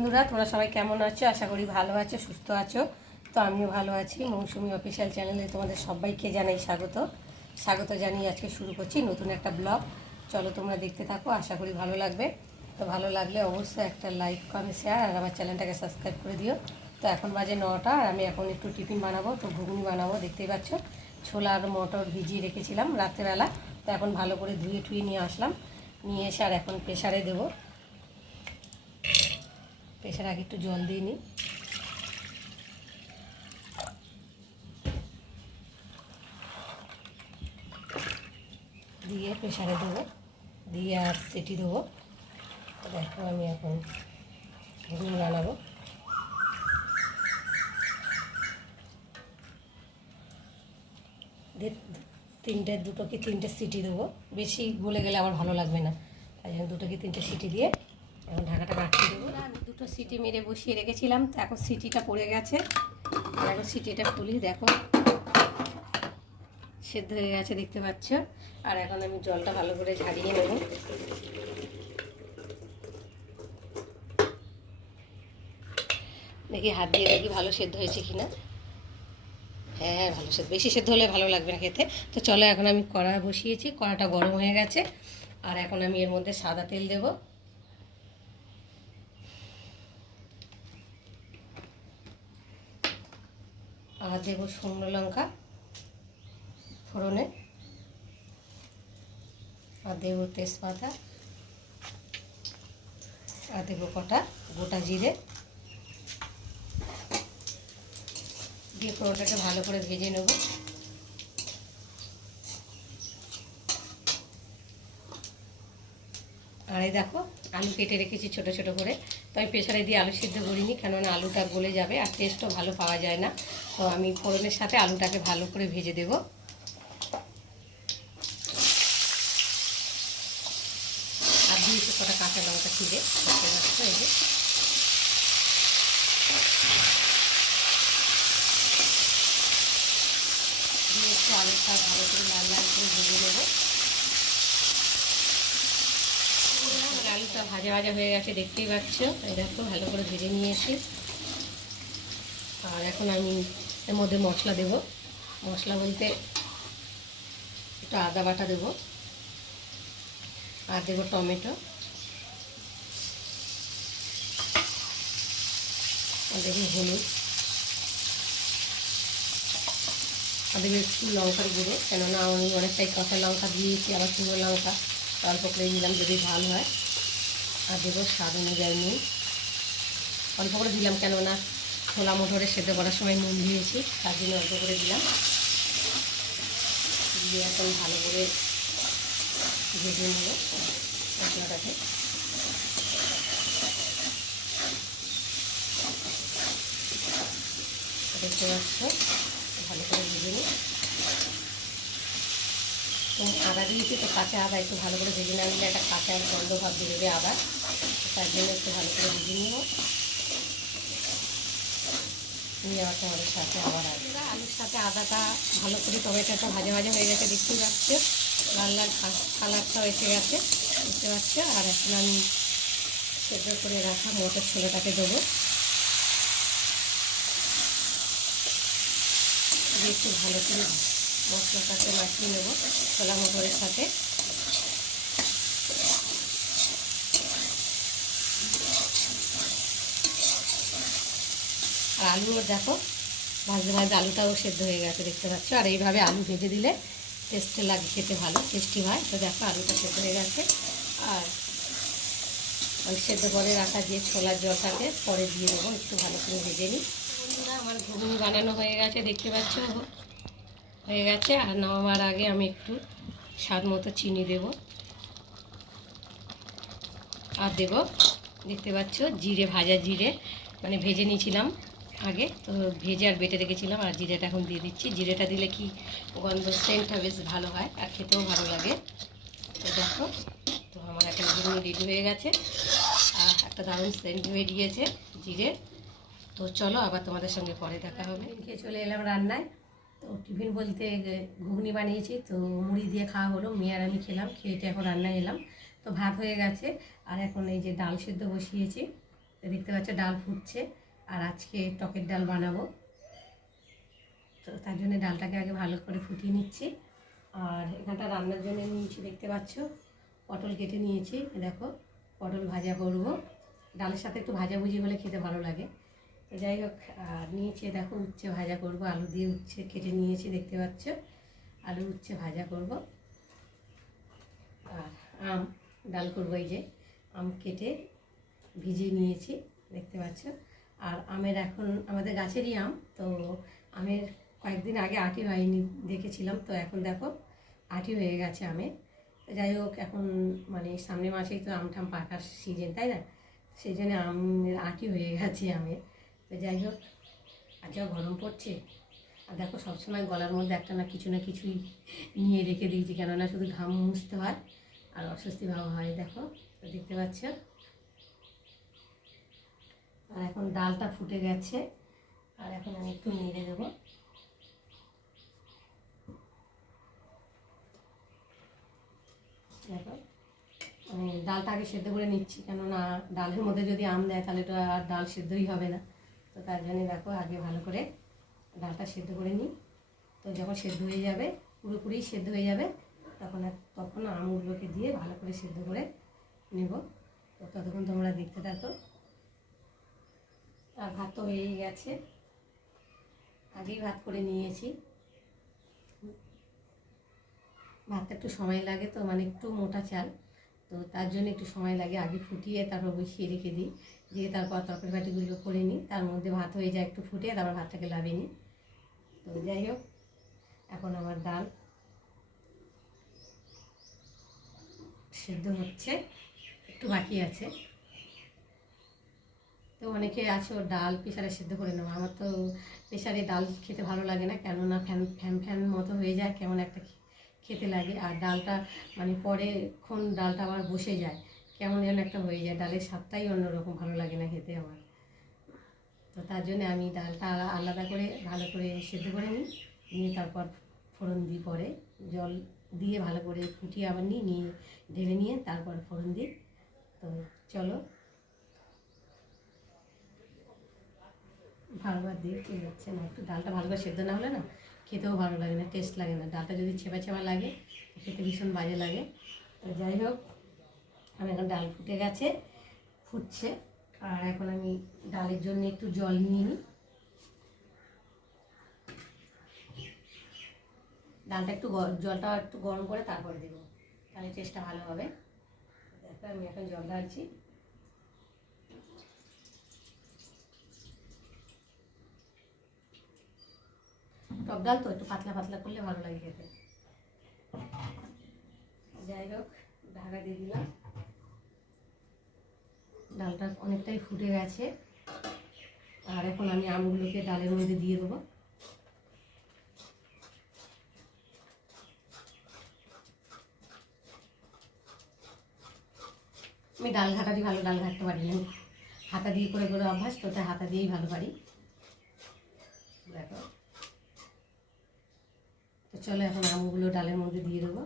বন্ধুরা, তোমরা সবাই কেমন আছো? আশা করি ভালো আছো, সুস্থ আছো। তো আমিও ভালো আছি। মৌসুমি অফিসিয়াল চ্যানেলে তোমাদের সবাইকে জানাই স্বাগত জানিয়ে আজকে শুরু করছি নতুন একটা ব্লগ। চলো তোমরা দেখতে থাকো, আশা করি ভালো লাগবে। তো ভালো লাগলে অবশ্যই একটা লাইক, কমেন্ট, শেয়ার আর আমার চ্যানেলটাকে সাবস্ক্রাইব করে দিও। তো এখন বাজে 9টা আর আমি এখন একটু টিফিন বানাবো। তো ঘুগনি বানাবো, দেখতেই পাচ্ছ। ছোলা আর মটর ভিজিয়ে রেখেছিলাম রাত্রেবেলা। তো এখন ভালো করে ধুয়ে ঠুয়ে নিয়ে আসলাম, নিয়ে এসে আর এখন প্রেসারে দেবো। প্রেসারে আগে একটু জল দিয়ে নিই। দিয়ে প্রেসারে দেবো, দিয়ে আর সিটি দেবো। দেখো আমি এখন ঘুগনি বানাবো। দুটো কি তিনটে সিটি দেবো, বেশি গলে গেলে আবার ভালো লাগবে না। তাই জন্য দুটো কি তিনটে সিটি দিয়ে এখন ঢাকাটা আটকে দেবো। আমি দুটো সিটি মেরে বসিয়ে রেখেছিলাম, তো এখন সিটিটা পড়ে গেছে। এখন সিটিটা খুলি, দেখো সেদ্ধ হয়ে গেছে, দেখতে পাচ্ছ। আর এখন আমি জলটা ভালো করে ঝারিয়ে নেব। দেখি হাত দিয়ে দেখি ভালো সেদ্ধ হয়েছে কিনা। হ্যাঁ, ভালো সেদ্ধ। বেশি সেদ্ধ হলে ভালো লাগবে না খেতে। তো চলো, এখন আমি কড়া বসিয়েছি, কড়াটা গরম হয়ে গেছে। আর এখন আমি এর মধ্যে সাদা তেল দেব। আর দেবো শুকনো লঙ্কা ফোড়নে, আর দেবো তেজপাতা, আর দেবো কটা গোটা জিরে দিয়ে ফোড়নটাকে ভালো করে ভেজে নেব। আর এই দেখো আলু কেটে রেখেছি ছোট ছোট করে। তো আমি প্রেসারে দিয়ে আলু সিদ্ধ করিনি, কেননা আলুটা গলে যাবে আর টেস্টও ভালো পাওয়া যায় না। তো আমি ফোড়নের সাথে আলুটাকে ভালো করে ভেজে দেব। আর দিয়েছি কটা কাঁচা লঙ্কা ছিঁড়ে, এই যে দিয়ে একটু আলুটা ভালো করে লাল লাল করে ভেজে নেব। আলুটা ভাজা ভাজা হয়ে গেছে, দেখতেই পাচ্ছ। এই দেখো ভালো করে ভেজে নিয়েছি। আর এখন আমি এর মধ্যে মশলা দেব। মশলা বলতে একটু আদা বাটা দেব, আর দেবো টমেটো, আর দেবো হলুদ, আর দেবো একটু লঙ্কার গুঁড়ো, কেননা আমি অনেকটাই কাঁচা লঙ্কা দিয়েছি, আবার শুকনো লঙ্কা অল্প করে দিলাম যদি ঝাল হয়। আর দেবো স্বাদ অনুযায়ী নুন, অল্প করে দিলাম, কেননা ছোলা মটরে সেদ্ধ করার সময় নুন দিয়েছি, তার জন্য অল্প করে দিলাম। দিয়ে এখন ভালো করে ভেজে নেব মশলাটাকে। দেখতে পাচ্ছ, ভালো করে ভেজে নিই। তো আদা দিয়েছি, তো কাঁচা আদা একটু ভালো করে ভেজে না নিলে একটা কাঁচা গন্ধ ভাব বেরোবে আদা, তার জন্য একটু ভালো করে ভেজে নেব। নিয়ে আবার তোমাদের সাথে আবার আলুর সাথে আদাটা ভালো করে, টমেটোটা ভাজা ভাজা হয়ে গেছে, দেখতেই পাচ্ছ। লাল লাল কালারটাও এসে গেছে, দেখতে পাচ্ছ। আর এখন আমি সেদ্ধ করে রাখা মটর ছোলাটাকে দেবো, একটু ভালো করে মশলাটাকে মাখিয়ে নেব ছোলা মটরের সাথে। আর আলু দেখো ভাজতে ভাজতে আলুটাও সেদ্ধ হয়ে গেছে, দেখতে পাচ্ছ। আর এইভাবে আলু ভেজে দিলে টেস্টে লাগে, খেতে ভালো টেস্টি হয়। তো দেখো আলুটা সেদ্ধ হয়ে গেছে। আর আমি সেদ্ধ করে রাখা যে ছোলার জলটাকে পরে দিয়ে দেবো, একটু ভালো করে ভেজে নিই। বন্ধুরা, আমার ঘুগনি বানানো হয়ে গেছে, দেখতে পাচ্ছ হয়ে গেছে। আর নামাবার আগে আমি একটু স্বাদ মতো চিনি দেব, আর দেব দেখতে পাচ্ছ জিরে, ভাজা জিরে, মানে ভেজে নিয়েছিলাম আগে, তো ভেজে আর বেটে রেখেছিলাম। আর জিরেটা এখন দিয়ে দিচ্ছি। জিরেটা দিলে কি গন্ধ, সেন্টটা বেশ ভালো হয় আর খেতেও ভালো লাগে। তো দেখো, তো আমার এখন ঘুগনি রেডি হয়ে গেছে আর একটা দারুণ সেন্ট হয়ে দিয়েছে জিরে। তো চলো আবার তোমাদের সঙ্গে পরে দেখা হবে। খেয়ে চলে এলাম রান্নায়। তো টিফিন বলতে ঘুগনি বানিয়েছি, তো মুড়ি দিয়ে খাওয়া হলো, মেয়ে আর আমি খেলাম। খেয়েতে এখন রান্নায় এলাম। তো ভাত হয়ে গেছে, আর এখন এই যে ডাল সেদ্ধ বসিয়েছি। তো দেখতে পাচ্ছ ডাল ফুটছে, আর আজকে টকের ডাল বানাবো। তো তার জন্য ডালটাকে আগে ভালো করে ফুটিয়ে নিচ্ছি। আর এখানটা রান্নার জন্য নিয়েছি, দেখতে পাচ্ছ পটল কেটে নিয়েছি। দেখো পটল ভাজা করব, ডালের সাথে একটু ভাজাভুজি হলে খেতে ভালো লাগে। তো যাই হোক, আর নিয়েছি দেখো উচ্ছে ভাজা করব, আলু দিয়ে উচ্ছে কেটে নিয়েছি, দেখতে পাচ্ছ আলু উচ্ছে ভাজা করব। আর আম ডাল করবো, এই যে আম কেটে ভিজিয়ে নিয়েছি, দেখতে পাচ্ছ। আর আমের এখন আমাদের গাছেরই আম, তো আমের কয়েকদিন আগে আটি হয়নি দেখেছিলাম, তো এখন দেখো আটি হয়ে গেছে আমের। যাই হোক, এখন মানে সামনের মাসেই তো আম ঠাম পাকার সিজন, তাই না? সেই জন্য আমের আটি হয়ে গেছে আমের। তো যাই হোক, আর যা গরম পড়ছে, আর দেখো সবসময় গলার মধ্যে একটা না কিছুই নিয়ে রেখে দিয়েছি, কেননা শুধু ঘাম মুছতে হয় আর অস্বস্তি ভাব হয়। দেখো, তো দেখতে পাচ্ছ। আর এখন ডালটা ফুটে গেছে, আর এখন আমি একটু নেড়ে দেবো। দেখো, আমি ডালটা আগে সেদ্ধ করে নিচ্ছি, কেননা ডালের মধ্যে যদি আম দেয় তাহলে তো আর ডাল সেদ্ধই হবে না। তো তার জন্যে দেখো আগে ভালো করে ডালটা সেদ্ধ করে নিই। তো যখন সেদ্ধ হয়ে যাবে, পুরোপুরি সেদ্ধ হয়ে যাবে, তখন আমগুলোকে দিয়ে ভালো করে সেদ্ধ করে নেব। তো ততক্ষণ তোমরা দেখতে থাকো। আর ভাত তো হয়েই গেছে, আগেই ভাত করে নিয়েছি। ভাতটা একটু সময় লাগে, তো মানে একটু মোটা চাল, তো তার জন্য একটু সময় লাগে। আগে ফুটিয়ে তারপর বসিয়ে রেখে দিই, দিয়ে তারপর তরকারি বাটিগুলো করে নিই, তার মধ্যে ভাত হয়ে যায়, একটু ফুটিয়ে তারপর ভাতটাকে লাভিয়ে নিই। তো যাই হোক, এখন আমার ডাল সেদ্ধ হচ্ছে, একটু বাকি আছে। তো অনেকে আছে ওর ডাল প্রেশারে সেদ্ধ করে নেওয়া, আমার তো প্রেশারে ডাল খেতে ভালো লাগে না, কেননা ফ্যান ফ্যান ফ্যান মতো হয়ে যায়, কেমন একটা খেতে লাগে। আর ডালটা মানে পরেক্ষণ ডালটা আবার বসে যায়, কেমন যেন একটা হয়ে যায়, ডালের স্বাদটাই অন্যরকম, ভালো লাগে না খেতে আমার। তো তার জন্য আমি ডালটা আলাদা করে ভালো করে সেদ্ধ করে নিই, নিয়ে তারপর ফোড়ন দিই, পরে জল দিয়ে ভালো করে ফুটিয়ে আবার নিয়ে ঢেলে নিয়ে তারপর ফোড়ন দিই। তো চলো, ভালোভাবে দিয়ে খেয়ে যাচ্ছে না, একটু ডালটা ভালো করে সেদ্ধ না হলে না খেতেও ভালো লাগে না, টেস্ট লাগে না। ডালটা যদি ছেঁপা ছেঁপা লাগে খেতে ভীষণ বাজে লাগে। তো যাই হোক, আমি এখন ডাল ফুটে গেছে, ফুটছে। আর এখন আমি ডালের জন্য একটু জল নিয়ে নিই, ডালটা একটু জলটা একটু গরম করে তারপরে দেবো, তাহলে টেস্টটা ভালো হবে। দেখো আমি এখন জল ঢালছি। টক ডাল তো একটু পাতলা পাতলা করলে ভালো লাগে খেতে। যাই হোক, ঢাকা দিয়ে দিলাম, ডালটা অনেকটাই ফুটে গেছে। আর এখন আমি আমগুলোকে ডালের মধ্যে দিয়ে দেবো। আমি ডাল ঘাটা দিয়ে ভালো ডাল ঘাটতে পারি না, হাতা দিয়ে করে করে অভ্যাস, তো তাই হাতা দিয়েই ভালো পারি। দেখো, তো চলো এখন আমগুলো ডালের মধ্যে দিয়ে দেবো।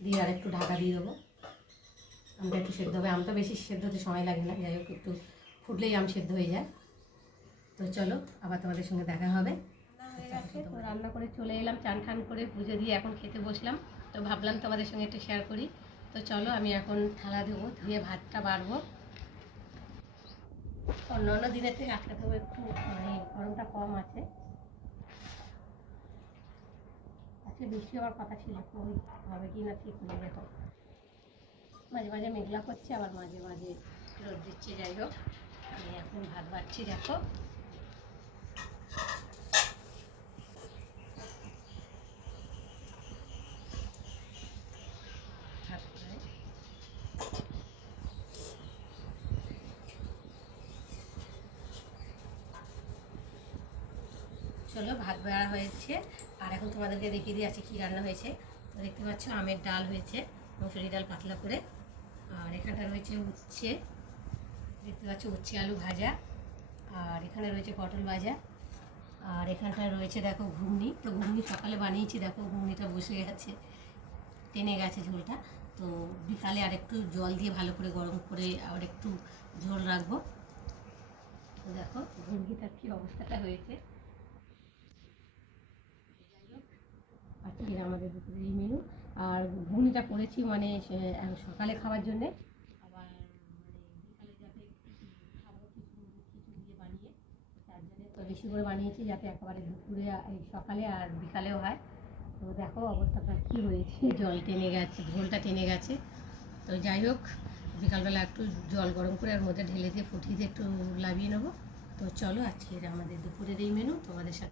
দিয়ে আর একটু ঢাকা দিয়ে দেবো, আমটা একটু সেদ্ধ হবে। আমটা বেশি সেদ্ধ হতে সময় লাগে না, যাই হোক একটু ফুটলেই আম সেদ্ধ হয়ে যায়। তো চলো, আবার তোমাদের সঙ্গে দেখা হবে। রান্না করে চলে এলাম, চান ঠান করে পুজো দিয়ে এখন খেতে বসলাম। তো ভাবলাম তোমাদের সঙ্গে একটু শেয়ার করি। তো চলো, আমি এখন থালা দেবো, দিয়ে ভাতটা বাড়বো। অন্য অন্য দিনের থেকে আজকে তো একটু মানে গরমটা কম আছে, আজকে বৃষ্টি হওয়ার কথা ছিল, ওই হবে কি না ঠিক নেই। দেখো মাঝে মাঝে মেঘলা করছে, আবার মাঝে মাঝে রোদ দিচ্ছে। যাই হোক, আমি এখন ভাত বাড়ছি। দেখো, চলো ভাত বেড়া হয়েছে, আর এখন তোমাদেরকে দেখিয়ে দিয়ে আছে কী রান্না হয়েছে। তো দেখতে পাচ্ছ আমের ডাল হয়েছে, মসুরি ডাল পাতলা করে। আর এখানটা রয়েছে উচ্ছে, দেখতে পাচ্ছ উচ্ছে আলু ভাজা। আর এখানে রয়েছে পটল ভাজা, আর এখানটায় রয়েছে দেখো ঘুগনি। তো ঘুগনি সকালে বানিয়েছি, দেখো ঘুগনিটা বসে গেছে, টেনে গেছে ঝোলটা। তো বিকালে আর একটু জল দিয়ে ভালো করে গরম করে আর একটু ঝোল রাখবো। তো দেখো ঘুগনিটার কী অবস্থাটা হয়েছে। আজকে আমাদের দুপুরের এই মেনু। আর ঘুগনিটা করেছি মানে সকালে খাওয়ার জন্যে, আবার মানে বিকালে যাতে খাবো কিছু কিছু দিয়ে বানিয়ে, তার জন্য তো বেশি করে বানিয়েছি যাতে একেবারে দুপুরে এই সকালে আর বিকালেও হয়। তো দেখো অবস্থাটা কী হয়েছে, জল টেনে গেছে, ঝোলটা টেনে গেছে। তো যাই হোক, বিকালবেলা একটু জল গরম করে আর মধ্যে ঢেলে দিয়ে ফুটিয়ে দিয়ে একটু লাভিয়ে নেবো। তো চলো আজকের আমাদের দুপুরের এই মেনু তোমাদের সাথে